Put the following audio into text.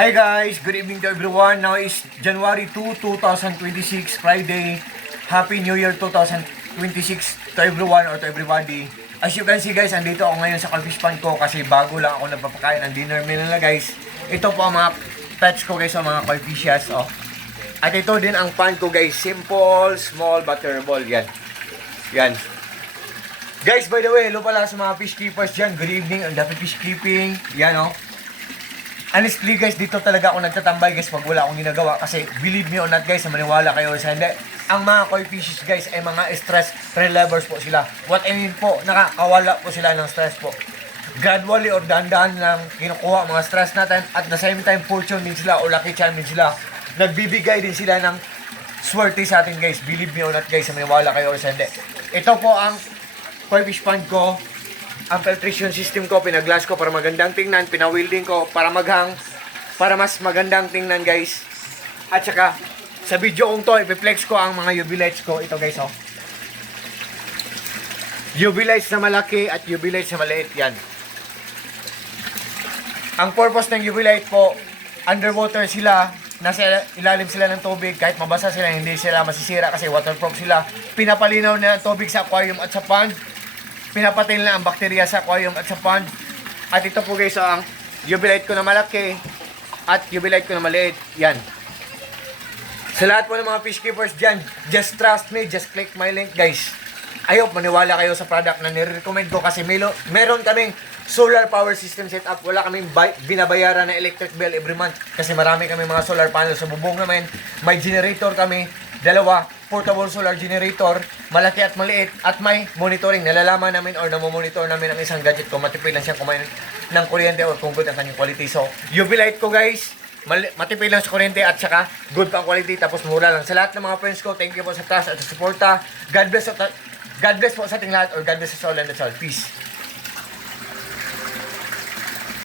Hi guys, good evening to everyone. Now is January 2, 2026, Friday. Happy New Year 2026 to everyone or to everybody. As you can see guys, andito ako ngayon sa fish pond ko kasi bago lang ako nagpapakain ng dinner meal nila guys. Ito po ang mga pets ko guys, o mga koi fishes. Oh. At ito din ang pan ko guys, simple, small, butterable. Yan. Yan. Guys, by the way, hello pala sa mga fish keepers dyan. Good evening, ang dami fish keeping. Yan oh. Honestly guys, dito talaga ako nagtatambay guys pag wala akong ginagawa kasi believe me or not guys, maniwala kayo sa hindi. Ang mga koi fishes guys ay mga stress relievers po sila. What I mean po, nakakawala po sila ng stress po. Gradually or dahan-dahan lang kinukuha ang mga stress natin at the same time fortune din sila o lucky charm din sila. Nagbibigay din sila ng swerte sa atin guys. Believe me or not guys, maniwala kayo or sa hindi. Ito po ang koi fish pond ko. Ang filtration system ko, pinaglass ko para magandang tingnan, pinawilding ko para maghang, para mas magandang tingnan guys. At saka, sa video kong to, ipiplex ko ang mga UV lights ko. Ito guys, oh. UV lights na malaki at UV lights na maliit, yan. Ang purpose ng UV light po, underwater sila, nasa ilalim sila ng tubig, kahit mabasa sila, hindi sila masisira kasi waterproof sila. Pinapalinaw na ang tubig sa aquarium at sa pond. Pinapatil na ang bakterya sa aquarium at sa pond. At ito po guys, ang UV light ko na malaki at UV light ko na maliit. Yan. Sa lahat po ng mga fish keepers dyan, just trust me, just click my link guys. I hope maniwala kayo sa product na nire-recommend ko kasi meron kaming solar power system setup. Wala kaming binabayaran na electric bill every month kasi marami kami mga solar panels sa bubong namin. May generator kami, dalawa, portable solar generator, malaki at maliit, at may monitoring. Nalalaman namin or namomonitor namin ang isang gadget ko. Matipid lang siyang kumain ng kuryente or kung good ang kanyang quality. So, UV light ko guys, matipid lang sa kuryente at saka good pa ang quality, tapos mura lang. Sa lahat ng mga friends ko, thank you po sa trust at sa suporta. God bless po sa ating lahat or God bless us all and that's all. Peace.